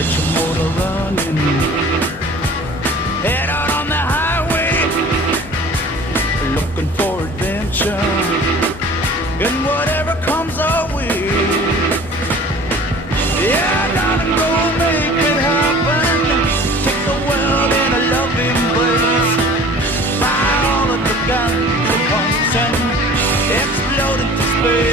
Get your motor running. Head out on the highway, looking for adventure. And whatever comes our way. Yeah, darling, go make it happen. Take the world in a loving embrace. Fire all of the guns and explode into space.